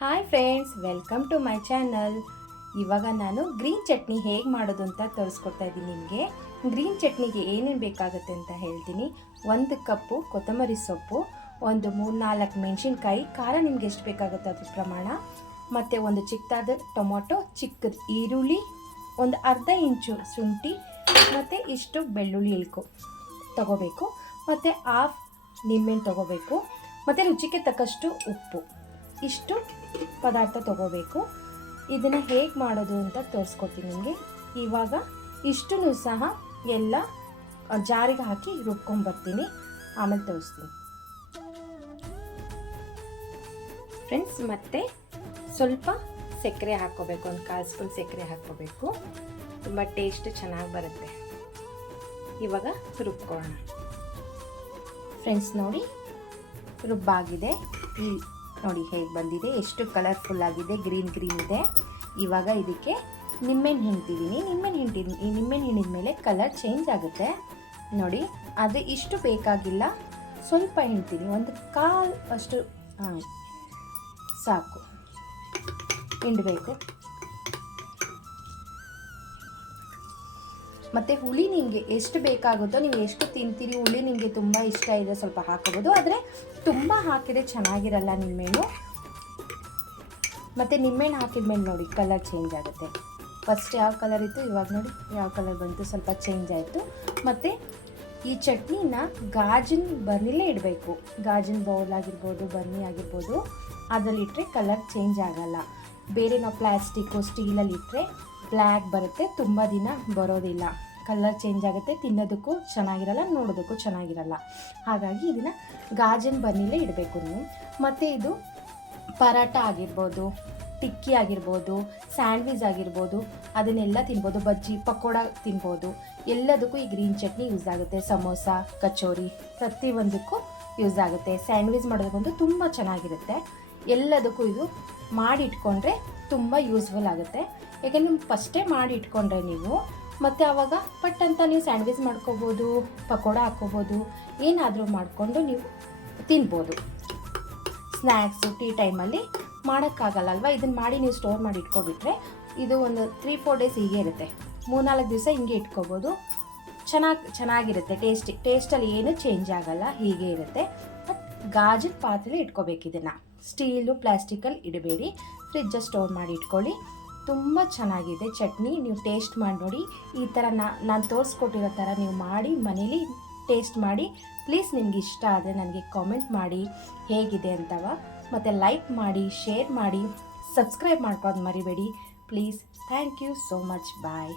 Hi friends, welcome to my channel. ಇವಾಗ ನಾನು green chutney ಹೇಗೆ ಮಾಡೋದು ಅಂತ ತೋರಿಸ್ಕೊಡ್ತಾ ಇದ್ದೀನಿ ನಿಮಗೆ. ಗ್ರೀನ್ ಚಟ್ನಿಗೆ ಏನೇನು ಬೇಕಾಗುತ್ತೆ ಅಂತ ಹೇಳ್ತೀನಿ. 1 ಕಪ್ಪು ಕೊತ್ತಂಬರಿ ಸೊಪ್ಪು, ಒಂದು 3-4 ಮೆಣಸಿನ್ಕಾಯಿ, ಖಾರ ನಿಮ್ಗೆ ಎಷ್ಟು ಬೇಕಾಗುತ್ತೆ ಅದ್ರ ಪ್ರಮಾಣ, ಮತ್ತು ಒಂದು ಚಿಕ್ಕದಾದ ಟೊಮೊಟೊ, ಚಿಕ್ಕ ಈರುಳ್ಳಿ, ಒಂದು ಅರ್ಧ ಇಂಚು ಶುಂಠಿ, ಮತ್ತು ಇಷ್ಟು ಬೆಳ್ಳುಳ್ಳಿ ತಗೋಬೇಕು, ಮತ್ತು ಹಾಫ್ ನಿಂಬೆಹಣ್ಣು ತಗೋಬೇಕು, ಮತ್ತು ರುಚಿಗೆ ತಕ್ಕಷ್ಟು ಉಪ್ಪು. ಇಷ್ಟು ಪದಾರ್ಥ ತಗೋಬೇಕು. ಇದನ್ನು ಹೇಗೆ ಮಾಡೋದು ಅಂತ ತೋರಿಸ್ಕೊಡ್ತೀನಿ ನಿಮಗೆ. ಇವಾಗ ಇಷ್ಟನ್ನು ಸಹ ಎಲ್ಲ ಜಾರಿಗೆ ಹಾಕಿ ರುಬ್ಕೊಂಡ್ಬರ್ತೀನಿ, ಆಮೇಲೆ ತೋರಿಸ್ತೀನಿ ಫ್ರೆಂಡ್ಸ್. ಮತ್ತು ಸ್ವಲ್ಪ ಸಕ್ಕರೆ ಹಾಕ್ಕೋಬೇಕು, ಒಂದು 1/4 ಸ್ಪೂನ್ ಸಕ್ಕರೆ ಹಾಕ್ಕೋಬೇಕು, ತುಂಬ ಟೇಸ್ಟ್ ಚೆನ್ನಾಗಿ ಬರುತ್ತೆ. ಇವಾಗ ರುಬ್ಕೊಳ್ಳೋಣ ಫ್ರೆಂಡ್ಸ್. ನೋಡಿ, ರುಬ್ಬಾಗಿದೆ. ನೋಡಿ ಹೇಗೆ ಬಂದಿದೆ, ಎಷ್ಟು ಕಲರ್ಫುಲ್ ಆಗಿದೆ, ಗ್ರೀನ್ ಇದೆ. ಇವಾಗ ಇದಕ್ಕೆ ನಿಂಬೆಹಣ್ಣು ಹಿಂಡ್ತಿದ್ದೀನಿ. ನಿಂಬೆಹಣ್ಣು ಹಿಂಡಿದ ಮೇಲೆ ಕಲರ್ ಚೇಂಜ್ ಆಗುತ್ತೆ ನೋಡಿ. ಆದರೆ ಇಷ್ಟು ಬೇಕಾಗಿಲ್ಲ, ಸ್ವಲ್ಪ ಹಿಂಡ್ತೀನಿ, ಒಂದು 1/4 ಅಷ್ಟು ಸಾಕು ಹಿಂಡಬೇಕು. ಮತ್ತು ಹುಳಿ ನಿಮಗೆ ಎಷ್ಟು ಬೇಕಾಗುತ್ತೋ, ನೀವು ಎಷ್ಟು ತಿಂತೀರಿ, ಹುಳಿ ನಿಮಗೆ ತುಂಬ ಇಷ್ಟ ಇದೆ ಸ್ವಲ್ಪ ಹಾಕೋಬೋದು, ಆದರೆ ತುಂಬ ಹಾಕಿದರೆ ಚೆನ್ನಾಗಿರಲ್ಲ ನಿಂಬೆಹಣ್ಣು. ಮತ್ತು ನಿಂಬೆಹಣ್ಣು ಹಾಕಿದ್ಮೇಲೆ ನೋಡಿ ಕಲರ್ ಚೇಂಜ್ ಆಗುತ್ತೆ. ಫಸ್ಟ್ ಯಾವ ಕಲರ್ ಇತ್ತು, ಇವಾಗ ನೋಡಿ ಯಾವ ಕಲರ್ ಬಂತು, ಸ್ವಲ್ಪ ಚೇಂಜ್ ಆಯಿತು. ಮತ್ತು ಈ ಚಟ್ನಿನ ಗಾಜಿನ ಬರ್ನಿಲೇ ಇಡಬೇಕು. ಗಾಜಿನ ಬೌಲ್ ಆಗಿರ್ಬೋದು, ಬರ್ನಿ ಆಗಿರ್ಬೋದು, ಅದರಲ್ಲಿ ಇಟ್ಟರೆ ಕಲರ್ ಚೇಂಜ್ ಆಗಲ್ಲ. ಬೇರೆ ನಾವು ಪ್ಲಾಸ್ಟಿಕ್ಕು, ಸ್ಟೀಲಲ್ಲಿ ಇಟ್ಟರೆ ಬ್ಲ್ಯಾಕ್ ಬರುತ್ತೆ, ತುಂಬ ದಿನ ಬರೋದಿಲ್ಲ, ಕಲರ್ ಚೇಂಜ್ ಆಗುತ್ತೆ, ತಿನ್ನೋದಕ್ಕೂ ಚೆನ್ನಾಗಿರಲ್ಲ, ನೋಡೋದಕ್ಕೂ ಚೆನ್ನಾಗಿರಲ್ಲ. ಹಾಗಾಗಿ ಇದನ್ನು ಗಾಜಿನ ಬರ್ನಿಲೇ ಇಡಬೇಕು ನೀವು. ಮತ್ತು ಇದು ಪರಾಟ ಆಗಿರ್ಬೋದು, ಟಿಕ್ಕಿ ಆಗಿರ್ಬೋದು, ಸ್ಯಾಂಡ್ವಿಚ್ ಆಗಿರ್ಬೋದು, ಅದನ್ನೆಲ್ಲ ತಿನ್ಬೋದು, ಬಜ್ಜಿ ಪಕೋಡ ತಿನ್ಬೋದು, ಎಲ್ಲದಕ್ಕೂ ಈ ಗ್ರೀನ್ ಚಟ್ನಿ ಯೂಸ್ ಆಗುತ್ತೆ. ಸಮೋಸ, ಕಚೋರಿ, ಪ್ರತಿಯೊಂದಕ್ಕೂ ಯೂಸ್ ಆಗುತ್ತೆ. ಸ್ಯಾಂಡ್ವಿಚ್ ಮಾಡೋದಕ್ಕಂತೂ ತುಂಬ ಚೆನ್ನಾಗಿರುತ್ತೆ. ಎಲ್ಲದಕ್ಕೂ ಇದು ಮಾಡಿ ಇಟ್ಕೊಂಡ್ರೆ ತುಂಬ ಯೂಸ್ಫುಲ್ ಆಗುತ್ತೆ. ಯಾಕೆಂದರೆ ಫಸ್ಟೇ ಮಾಡಿ ಇಟ್ಕೊಂಡ್ರೆ ನೀವು, ಮತ್ತು ಆವಾಗ ಪಟ್ ಅಂತ ನೀವು ಸ್ಯಾಂಡ್ವಿಚ್ ಮಾಡ್ಕೋಬೋದು, ಪಕೋಡ ಹಾಕ್ಕೋಬೋದು, ಏನಾದರೂ ಮಾಡಿಕೊಂಡು ನೀವು ತಿನ್ಬೋದು. ಸ್ನ್ಯಾಕ್ಸು ಟೀ ಟೈಮಲ್ಲಿ ಮಾಡೋಕ್ಕಾಗಲ್ಲಲ್ವ, ಇದನ್ನು ಮಾಡಿ ನೀವು ಸ್ಟೋರ್ ಮಾಡಿ ಇಟ್ಕೊಬಿಟ್ರೆ ಇದು ಒಂದು 3-4 ಡೇಸ್ ಹೀಗೆ ಇರುತ್ತೆ. 3-4 ದಿವಸ ಹಿಂಗೆ ಇಟ್ಕೋಬೋದು. ಚೆನ್ನಾಗಿರುತ್ತೆ. ಟೇಸ್ಟಲ್ಲಿ ಏನೂ ಚೇಂಜ್ ಆಗಲ್ಲ, ಹೀಗೆ ಇರುತ್ತೆ. ಬಟ್ ಗಾಜಿನ ಪಾತ್ರೆಲಿ ಇಟ್ಕೋಬೇಕು ಇದನ್ನು. ಸ್ಟೀಲು, ಪ್ಲಾಸ್ಟಿಕಲ್ಲಿ ಇಡಬೇಡಿ, ಫ್ರಿಜ್ಜಲ್ಲಿ ಸ್ಟೋರ್ ಮಾಡಿ ಇಟ್ಕೊಳ್ಳಿ. ತುಂಬ ಚೆನ್ನಾಗಿದೆ ಚಟ್ನಿ. ನೀವು ಟೇಸ್ಟ್ ಮಾಡಿ ನೋಡಿ. ಈ ಥರ ನಾನು ತೋರಿಸ್ಕೊಟ್ಟಿರೋ ಥರ ನೀವು ಮಾಡಿ ಮನೇಲಿ ಟೇಸ್ಟ್ ಮಾಡಿ. ಪ್ಲೀಸ್ ನಿಮ್ಗೆ ಇಷ್ಟ ಆದರೆ ನನಗೆ ಕಾಮೆಂಟ್ ಮಾಡಿ ಹೇಗಿದೆ ಅಂತವ. ಮತ್ತು ಲೈಕ್ ಮಾಡಿ, ಶೇರ್ ಮಾಡಿ, ಸಬ್ಸ್ಕ್ರೈಬ್ ಮಾಡ್ಕೊಳ್ಳೋದು ಮರಿಬೇಡಿ please. Thank you so much. Bye.